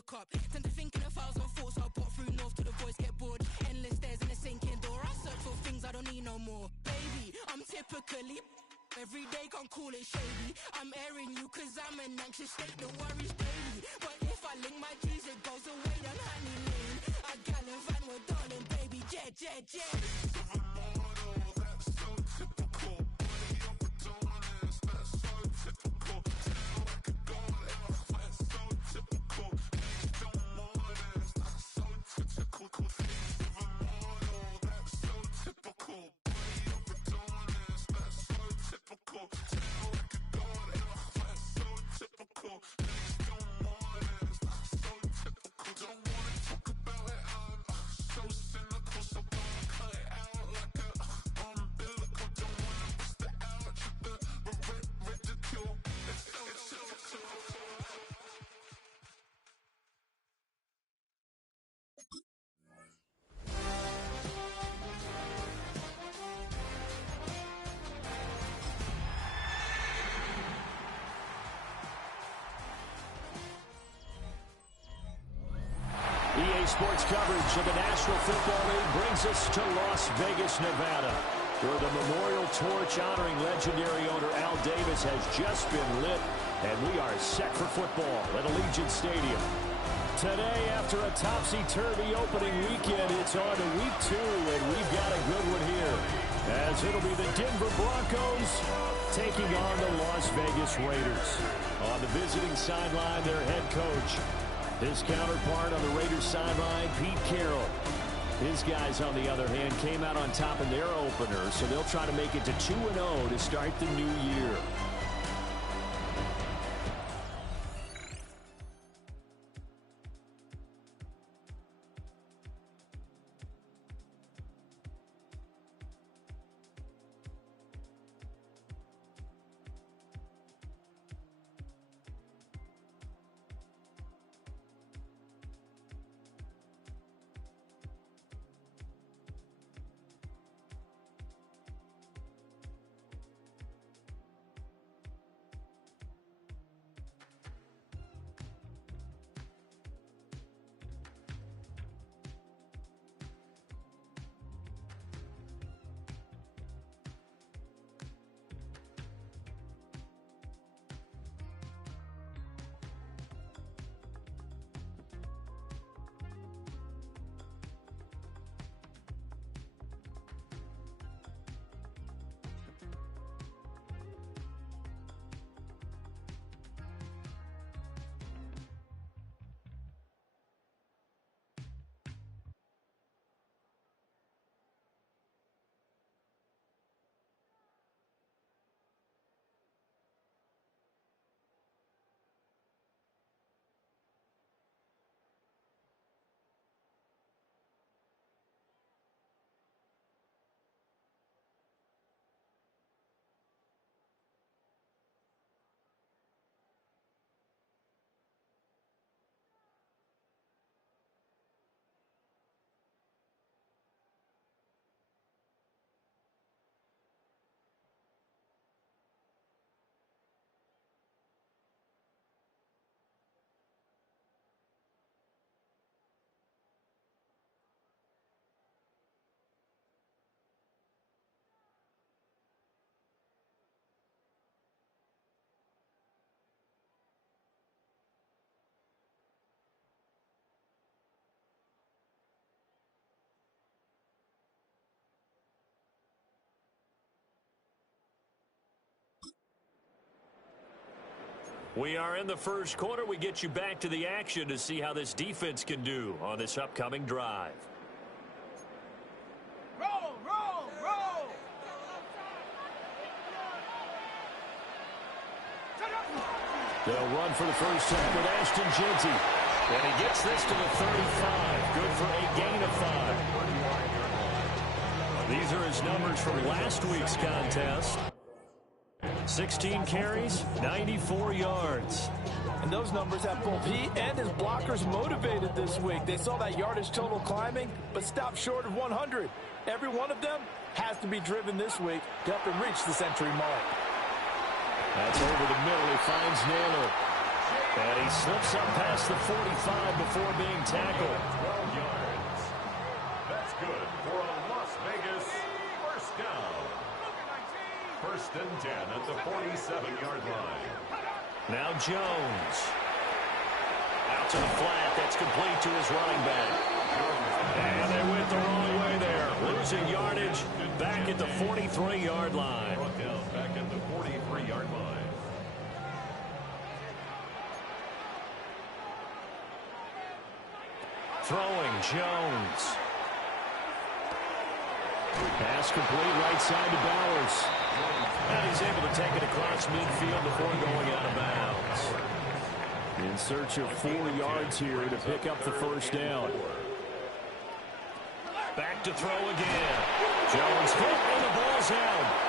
look up. Tend to think in 1,000 thoughts. I bought through north to the voice, get bored. Endless stairs in a sinking door. I search for things I don't need no more. Baby, I'm typically every day, can't call it shady. I'm airing you cause I'm an anxious state, the worries daily. But if I link my G's, it goes away, then honey lean. I gallivant with darling, baby, jet, jet, jet. That's so typical. Body up and honest, that's so typical. Tell I could go there, that's so typical. Please don't mind us, that's so typical. That's so typical. Body up and honest, that's so typical. Tell I could go there, that's so typical. Please don't mind us, that's so typical. Don't wanna talk about it, I'm so cynical, so don't cut it out like a umbilical. Don't wanna bust it out, but ridicule. It's typical. EA Sports coverage of the National Football League brings us to Las Vegas, Nevada, where the memorial torch honoring legendary owner Al Davis has just been lit, and we are set for football at Allegiant Stadium. Today, after a topsy-turvy opening weekend, it's on to week 2, and we've got a good one here, as it'll be the Denver Broncos taking on the Las Vegas Raiders. On the visiting sideline, their head coach. His counterpart on the Raiders sideline, Pete Carroll. His guys, on the other hand, came out on top in their opener, so they'll try to make it to 2-0 to start the new year. We are in the first quarter. We get you back to the action to see how this defense can do on this upcoming drive. Roll, roll, roll! They'll run for the first time with Ashton Jeanty. And he gets this to the 35. Good for a gain of 5. These are his numbers from last week's contest. 16 carries, 94 yards. And those numbers have both he and his blockers motivated this week. They saw that yardage total climbing, but stopped short of 100. Every one of them has to be driven this week to help him reach the century mark. That's over the middle. He finds Naylor. And he slips up past the 45 before being tackled. 12 yards. That's good for a Las Vegas first down. First and 10 at the 47-yard line. Now Jones. Out to the flat. That's complete to his running back. And they went the wrong way there. Losing yardage back at the 43-yard line. Brought down back at the 43-yard line. Throwing Jones. Pass complete right side to Bowers. And he's able to take it across midfield before going out of bounds. In search of 4 yards here to pick up the first down. Back to throw again. Jones hit and the ball's out.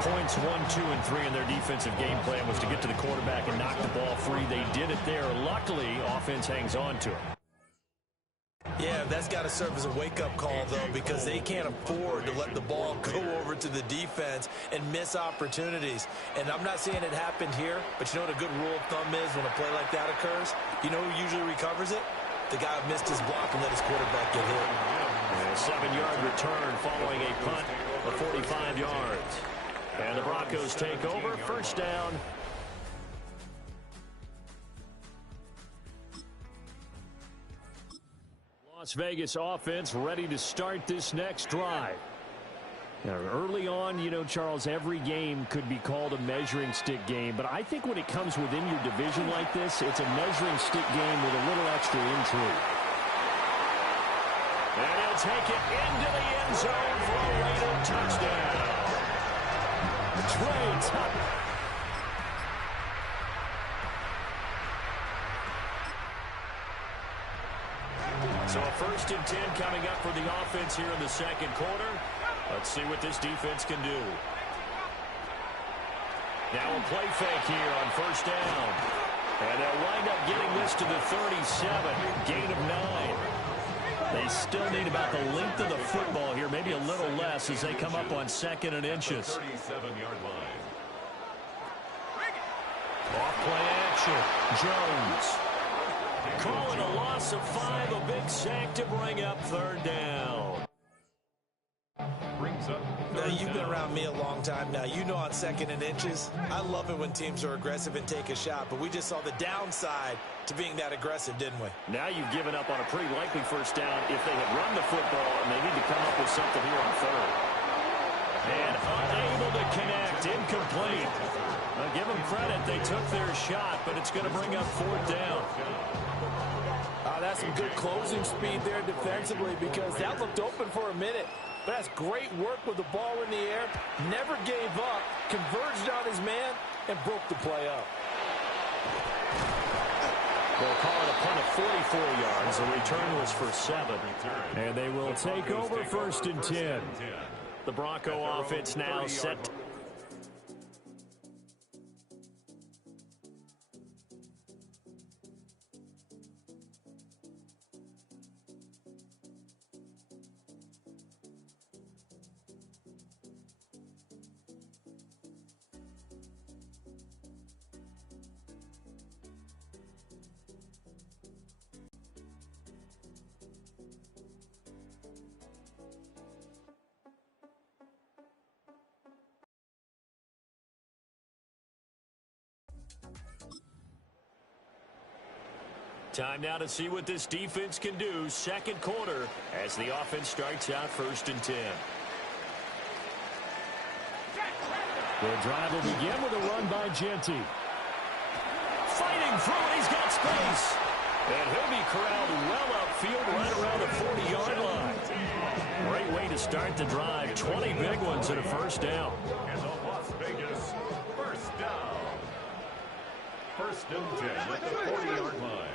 Points 1, 2, and 3 in their defensive game plan was to get to the quarterback and knock the ball free. They did it there. Luckily, offense hangs on to it. Yeah, that's got to serve as a wake-up call, though, because they can't afford to let the ball go over to the defense and miss opportunities. And I'm not saying it happened here, but you know what a good rule of thumb is when a play like that occurs? You know who usually recovers it? The guy who missed his block and let his quarterback get hit. A 7-yard return following a punt of 45 yards. And the Broncos take over. First down. Las Vegas offense ready to start this next drive. Now, early on, you know, Charles, every game could be called a measuring stick game. But I think when it comes within your division like this, it's a measuring stick game with a little extra intrigue. And he'll take it into the end zone for a Raider touchdown. Trey Tucker. So a first and 10 coming up for the offense here in the second quarter. Let's see what this defense can do. Now a play fake here on first down. And they'll wind up getting this to the 37, gain of 9. They still need about the length of the football here, maybe a little less as they come up on second and inches. 37-yard line. Off play action. Jones. Calling a loss of 5, a big sack to bring up third down. Brings up Now, you've been around me a long time now. You know on second and inches, I love it when teams are aggressive and take a shot, but we just saw the downside to being that aggressive, didn't we? Now you've given up on a pretty likely first down if they had run the football, and they need to come up with something here on third. And unable to connect, incomplete. Now give them credit, they took their shot, but it's going to bring up fourth down. That's some good closing speed there defensively because that looked open for a minute. But that's great work with the ball in the air. Never gave up, converged on his man, and broke the play up. They'll call it a punt of 44 yards. The return was for 7. And they will take over first and 10. The Bronco offense now set. Time now to see what this defense can do. Second quarter as the offense starts out first and 10. The drive will begin with a run by Genty. Fighting through it, he's got space. And he'll be corralled well upfield right around the 40-yard line. Great way to start the drive. 20 big ones and a first down. And the Las Vegas first down. First and 10 at the 40-yard line.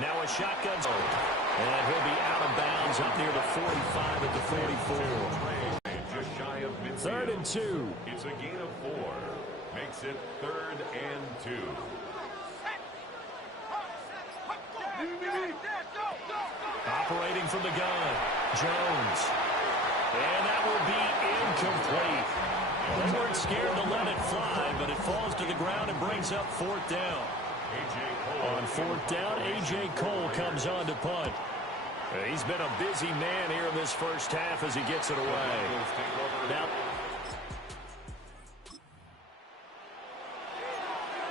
Now a shotgun zone. And he'll be out of bounds up near the 45 at the 44. Just shy of midfield. Third and 2. It's a gain of 4. Makes it third and 2. Operating from the gun. Jones. And that will be incomplete. They weren't scared to let it fly, but it falls to the ground and brings up fourth down. On fourth down, A.J. Cole comes on to punt. He's been a busy man here in this first half as he gets it away. Now,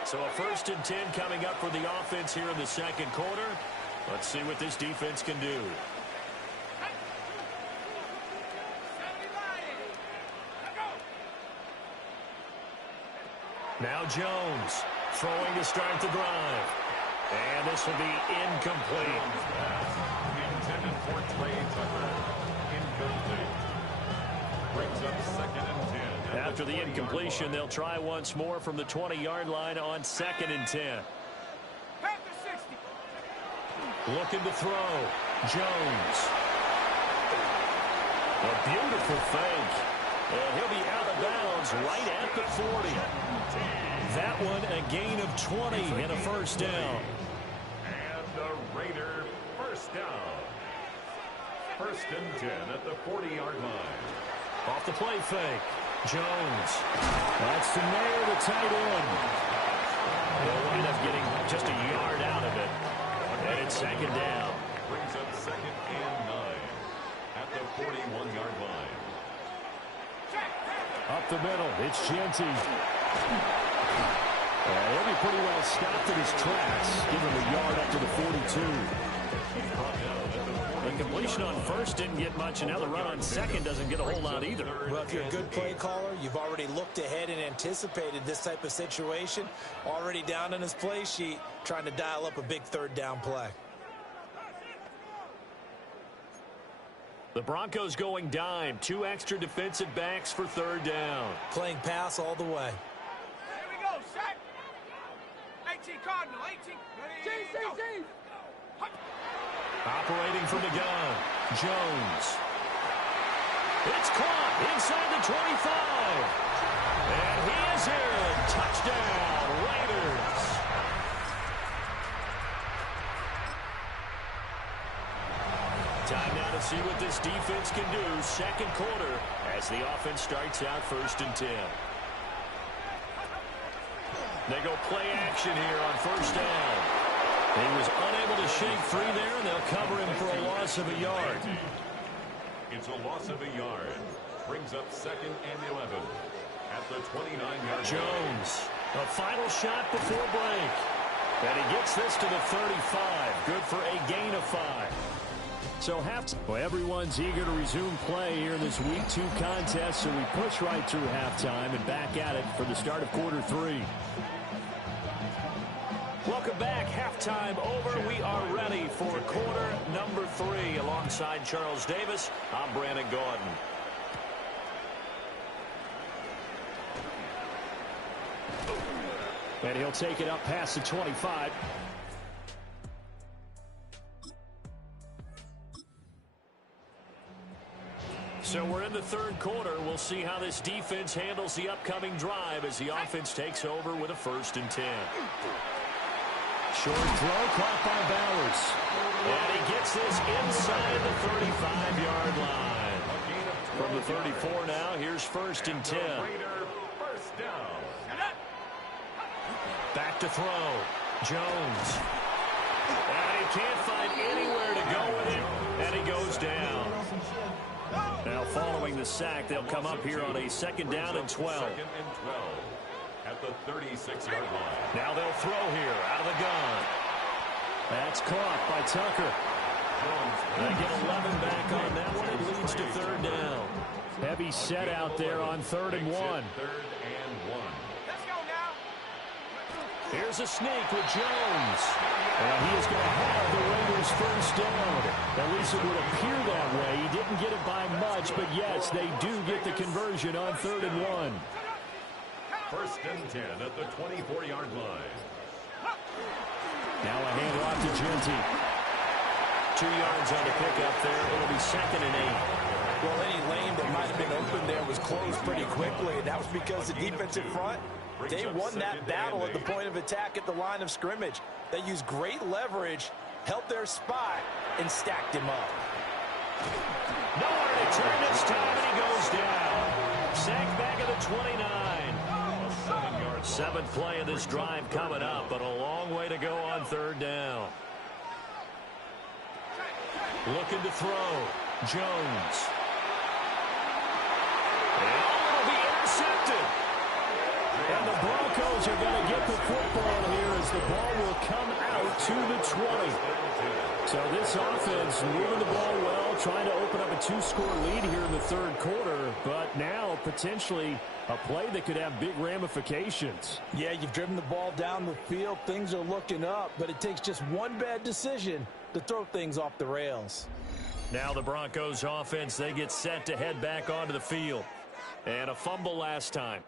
so a 1st and 10 coming up for the offense here in the second quarter. Let's see what this defense can do. Now Jones throwing to start the drive. And this will be incomplete. Intended for Trey Tucker. Incomplete. Brings up 2nd and 10. After the incompletion, they'll try once more from the 20-yard line on 2nd and 10. Looking to throw. Jones. A beautiful fake. And he'll be out of bounds right at the 40. That one a gain of 20 and a first down. And the Raider first down. 1st and 10 at the 40-yard line. Off the play fake. Jones. That's to nail the tight end. They'll wind up getting just a yard out of it. And it's 2nd down. Brings up 2nd and 9 at the 41-yard line. Up the middle, it's Genty. He'll be pretty well stopped in his tracks. Give him a yard up to the 42. The completion on 1st didn't get much, and now the run on 2nd doesn't get a whole lot either. Well, if you're a good play caller, you've already looked ahead and anticipated this type of situation. Already down on his play sheet, trying to dial up a big 3rd down play. The Broncos going dime. 2 extra defensive backs for 3rd down. Playing pass all the way. Here we go, set. 18 Cardinal, 18. GCC. Operating from the gun. Jones. It's caught inside the 25. And he is in. Touchdown, Raiders. Time now to see what this defense can do. 2nd quarter as the offense starts out 1st and 10. They go play action here on 1st down. He was unable to shake free there, and they'll cover him for a loss of a yard. It's a loss of a yard. Brings up 2nd and 11 at the 29-yard line. Jones, a final shot before break. And he gets this to the 35. Good for a gain of 5. So everyone's eager to resume play here in this Week 2 contest, so we push right through halftime and back at it for the start of quarter 3. Welcome back. Halftime over. We are ready for quarter number 3. Alongside Charles Davis, I'm Brandon Gordon. And he'll take it up past the 25. So we're in the 3rd quarter. We'll see how this defense handles the upcoming drive as the offense takes over with a 1st and 10. Short throw caught by Bowers. And he gets this inside the 35-yard line. From the 34 now, here's 1st and 10. First down. Back to throw. Jones. And he can't find anywhere to go with it. And he goes down. Now following the sack, they'll come up here on a 2nd down and 12. 2nd and 12 at the 36-yard line. Now they'll throw here out of the gun. That's caught by Tucker. They get 11 back on that one. It leads to 3rd down. Heavy set out there on 3rd and 1. 3rd and 1. Let's go now. Here's a sneak with Jones. And he is going to have the Raiders first down. At least it would appear that way. He didn't get it by much, but yes, they do get the conversion on 3rd and 1. 1st and 10 at the 24-yard line. Now a handoff to Genty. 2 yards on the pickup there. It'll be 2nd and 8. Well, any lane that might have been open there was closed pretty quickly, and that was because the defensive front, they won that battle at the point of attack at the line of scrimmage. They used great leverage, held their spot, and stacked him up. Nowhere to turn this time, and he goes down. sack back at the 29. 7th play of this drive coming up, but a long way to go on 3rd down. Looking to throw. Jones. And it'll be intercepted. And the Broncos are going to get the football here as the ball will come out to the 20. So this offense moving the ball well, trying to open up a 2-score lead here in the 3rd quarter, but now potentially a play that could have big ramifications. Yeah, you've driven the ball down the field. Things are looking up, but it takes just one bad decision to throw things off the rails. Now the Broncos offense, they get set to head back onto the field. And a fumble last time.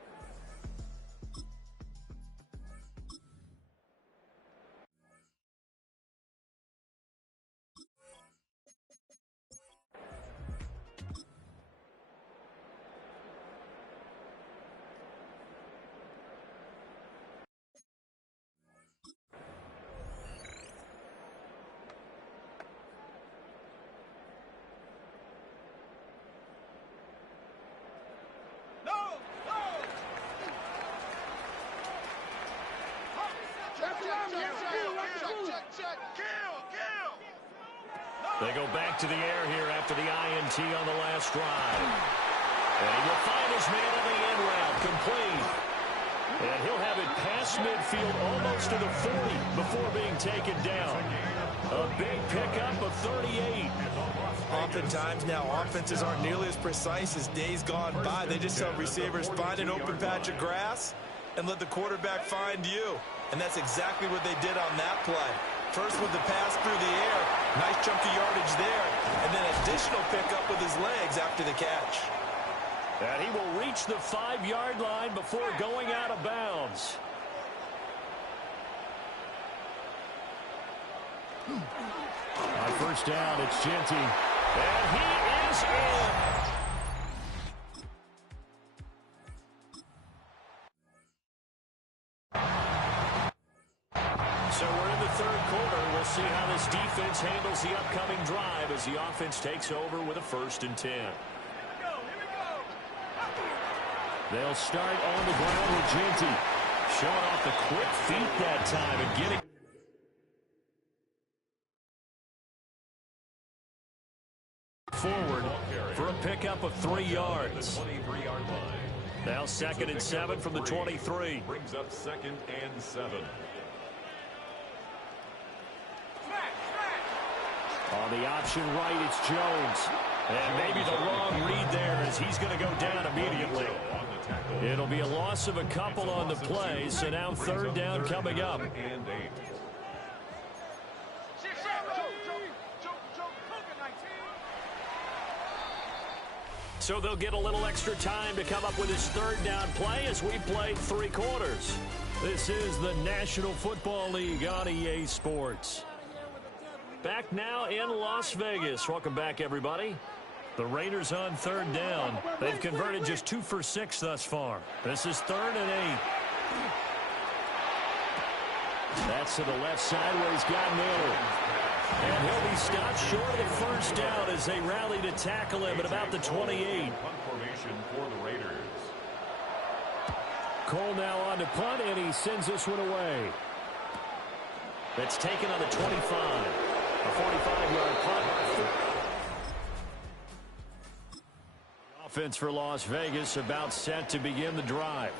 They go back to the air here after the INT on the last drive. And he will find his man on the end route, complete. And he'll have it past midfield almost to the 40 before being taken down. A big pickup of 38. Oftentimes now offenses aren't nearly as precise as days gone by. They just tell receivers, find an open patch of grass and let the quarterback find you. And that's exactly what they did on that play. First with the pass through the air, nice chunky yardage there, and then additional pickup with his legs after the catch. And he will reach the 5-yard line before going out of bounds. On 1st down, it's Genty. And he is in. So we're in the 3rd quarter. We'll see how this defense handles the upcoming drive as the offense takes over with a 1st and 10. They'll start on the ground with Genty. Showing off the quick feet that time and getting forward for a pickup of 3 yards. Now 2nd and 7 from the 23. Brings up 2nd and 7. On the option right, it's Jones. And maybe the wrong read there as he's going to go down immediately. It'll be a loss of a couple on the play, so now 3rd down coming up. So they'll get a little extra time to come up with his 3rd down play as we played 3 quarters. This is the National Football League on EA Sports. Back now in Las Vegas. Welcome back, everybody. The Raiders on 3rd down. They've converted just 2 for 6 thus far. This is 3rd and 8. That's to the left sideways, got Miller. And he'll be stopped short of the 1st down as they rally to tackle him at about the 28. Punt formation for the Raiders. Cole now on to punt, and he sends this one away. That's taken on the 25. A 45-yard punt. Offense for Las Vegas about set to begin the drive.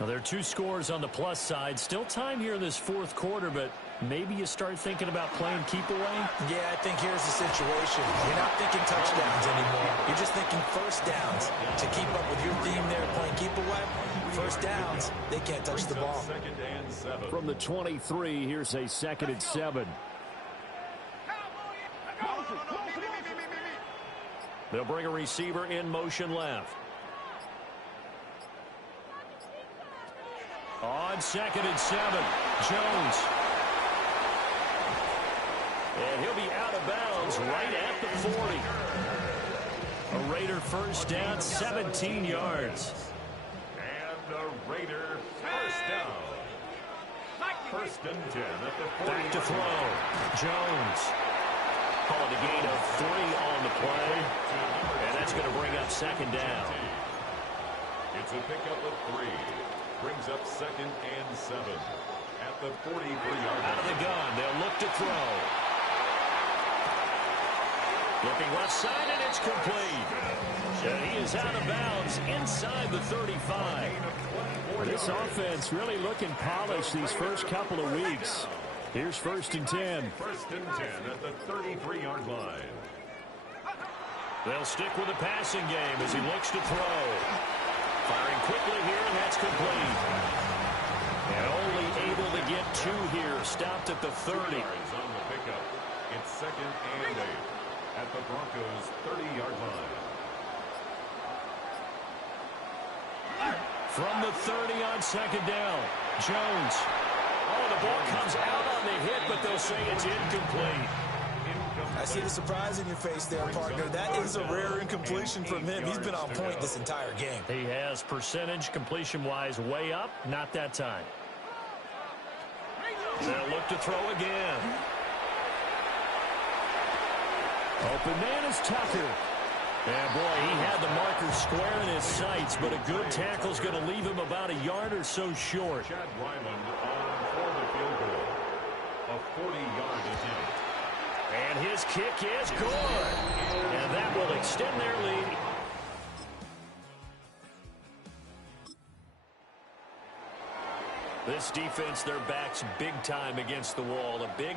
Now, there are 2 scores on the plus side. Still time here in this 4th quarter, but maybe you start thinking about playing keep away? Yeah, I think here's the situation. You're not thinking touchdowns anymore. You're just thinking 1st downs. To keep up with your theme there, playing keep away, 1st downs, they can't touch the ball. From the 23, here's a 2nd and 7. They'll bring a receiver in motion left. On 2nd and 7, Jones. And he'll be out of bounds right at the 40. A Raider 1st down, 17 yards. And a Raider 1st down. 1st and 10 at the 40. Back to throw. Jones. Calling a gain of 3 on the play. And that's going to bring up 2nd down. a pickup of 3. Brings up 2nd and 7. At the 43-yard line. Out of the gun, they'll look to throw. Looking left side, and it's complete. And he is out of bounds inside the 35. This offense really looking polished these first couple of weeks. Here's 1st and 10. 1st and 10 at the 33-yard line. They'll stick with the passing game as he looks to throw. Firing quickly here, and that's complete. And only able to get 2 here. Stopped at the 30. 2 yards on the pickup. It's 2nd and 8 at the Broncos' 30-yard line. From the 30 on 2nd down, Jones. Oh, the ball comes out on the hit, but they'll say it's incomplete. I see the surprise in your face there, partner. That is a rare incompletion from him. He's been on point this entire game. He has percentage completion-wise way up, not that time. They'll look to throw again. Open man is Tucker. And boy, he had the marker square in his sights, but a good tackle's going to leave him about a yard or so short. Chad Ryland on for the field goal. A 40-yard attempt. And his kick is good. And that will extend their lead. This defense, their backs big time against the wall. A big...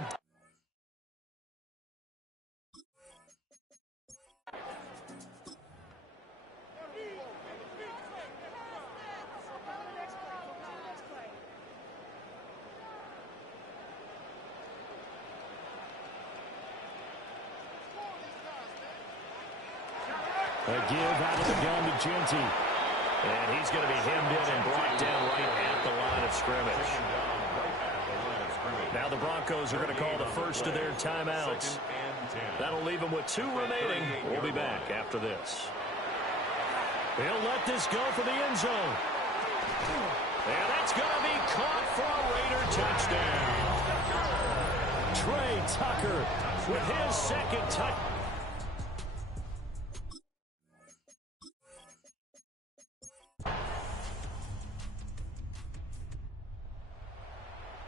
A give out of the gun to Genty. And he's going to be hemmed in and brought down right at the line of scrimmage. Now the Broncos are going to call the first of their timeouts. That'll leave them with 2 remaining. We'll be back after this. He'll let this go for the end zone. And that's going to be caught for a Raider touchdown. Trey Tucker with his 2nd touchdown.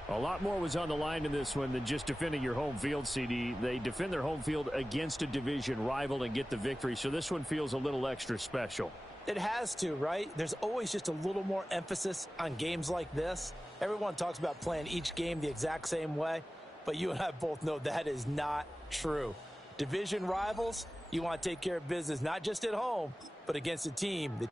A lot more was on the line in this one than just defending your home field, CD. They defend their home field against a division rival and get the victory, so this one feels a little extra special. It has to, right? There's always just a little more emphasis on games like this. Everyone talks about playing each game the exact same way, but you and I both know that is not true. Division rivals, you want to take care of business not just at home, but against a team that